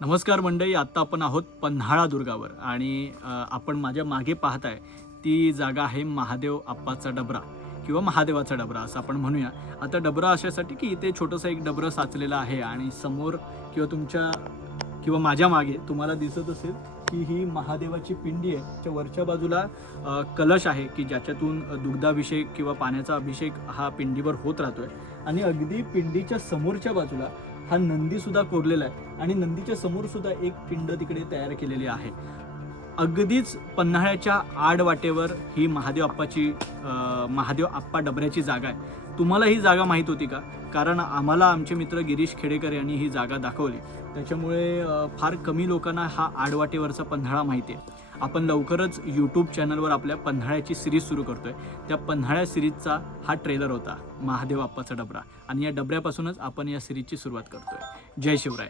नमस्कार मंडळी, आत्ता आपण आहोत पन्हाळा दुर्गावर आणि आपण माझ्या मागे पाहताय ती जागा आहे महादेव आप्पाचा डबरा किंवा महादेवाचा डबरा असं आपण म्हणूया. आता डबरा अशासाठी की इथे छोटंसं एक डबरं साचलेलं आहे आणि समोर किंवा माझ्या मागे तुम्हाला दिसत असेल की ही महादेवाची पिंडी आहे. त्याच्या वरच्या बाजूला कलश आहे की ज्याच्यातून दुग्धाभिषेक किंवा पाण्याचा अभिषेक हा पिंडीवर होत राहतोय आणि अगदी पिंडीच्या समोरच्या बाजूला हा नंदी सुद्धा कोरलेला आहे आणि नंदीच्या समोर सुद्धा एक पिंड तिकडे तयार केलेली आहे. अगदीच पन्हाळ्याच्या आडवाटेवर ही महादेव आप्पा डबऱ्याची जागा आहे. तुम्हाला ही जागा माहीत होती का? कारण आम्हाला आमचे मित्र गिरीश खेडेकर यांनी ही जागा दाखवली. त्याच्यामुळे फार कमी लोकांना हा आडवाटेवरचा पन्हाळा माहिती आहे. आपण लवकरच यूट्यूब चॅनलवर आपल्या पन्हाळ्याची सिरीज सुरू करतोय. त्या पन्हाळ्या सिरीजचा हा ट्रेलर होता, महादेव आप्पाचा डबरा, आणि या डबऱ्यापासूनच आपण या सिरीजची सुरुवात करतोय. जय शिवराय.